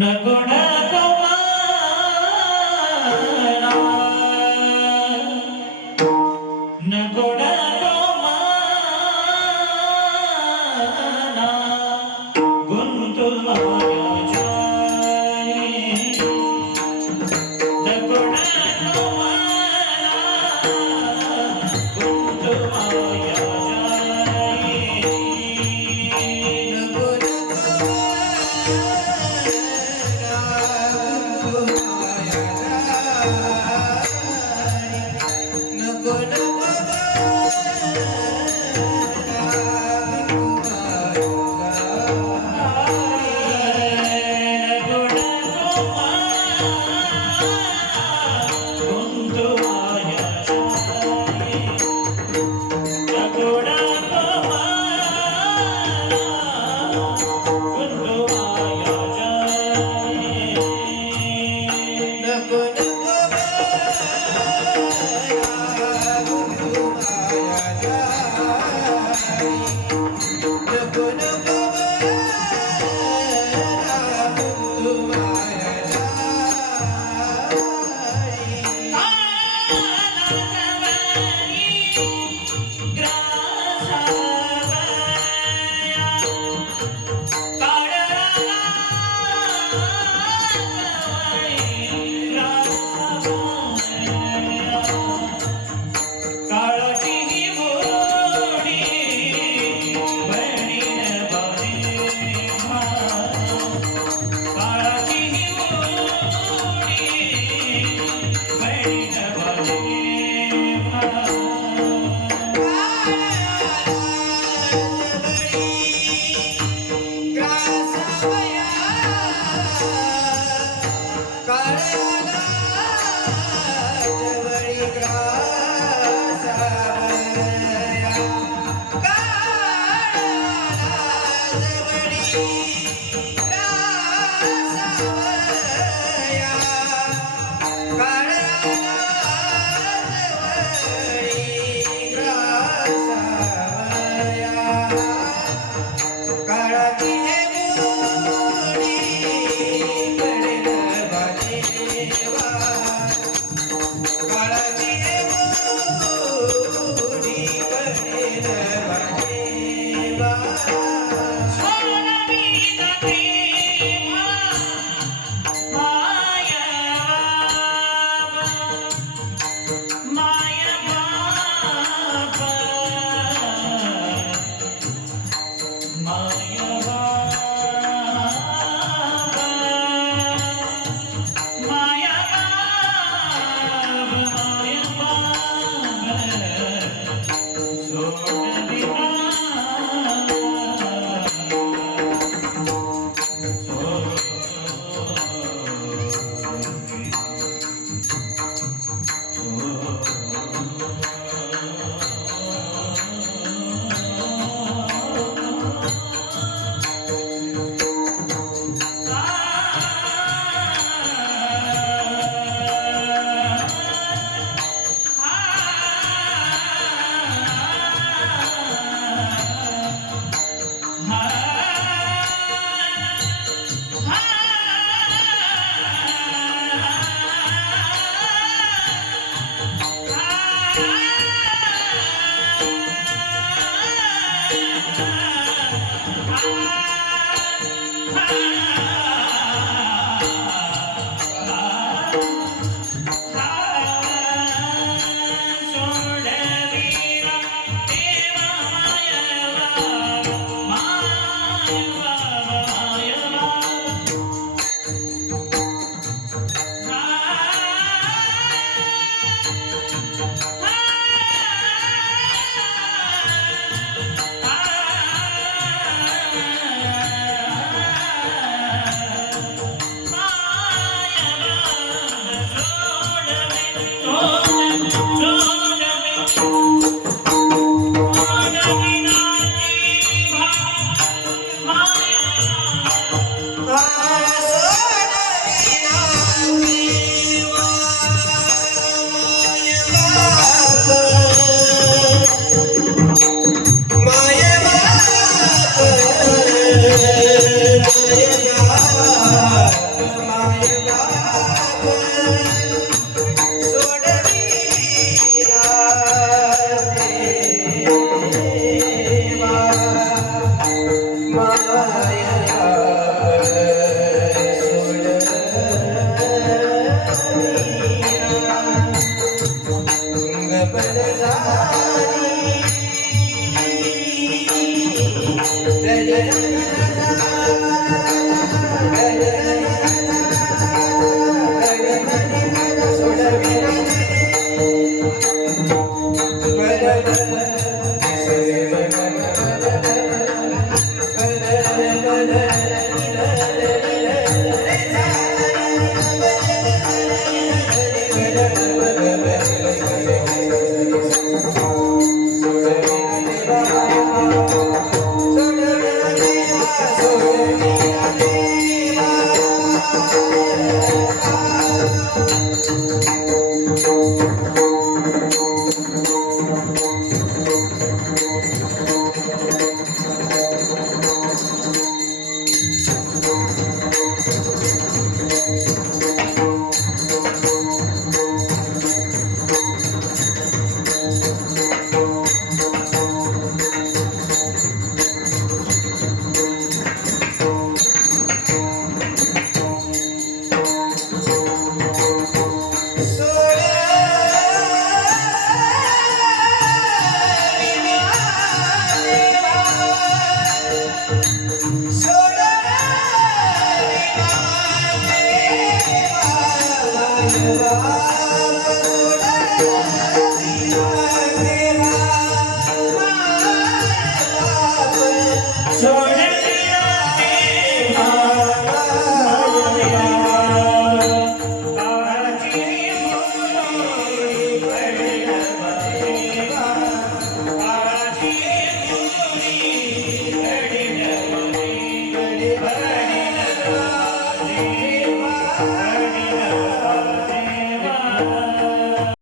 ನಗುಣ my Yeah, yeah, yeah.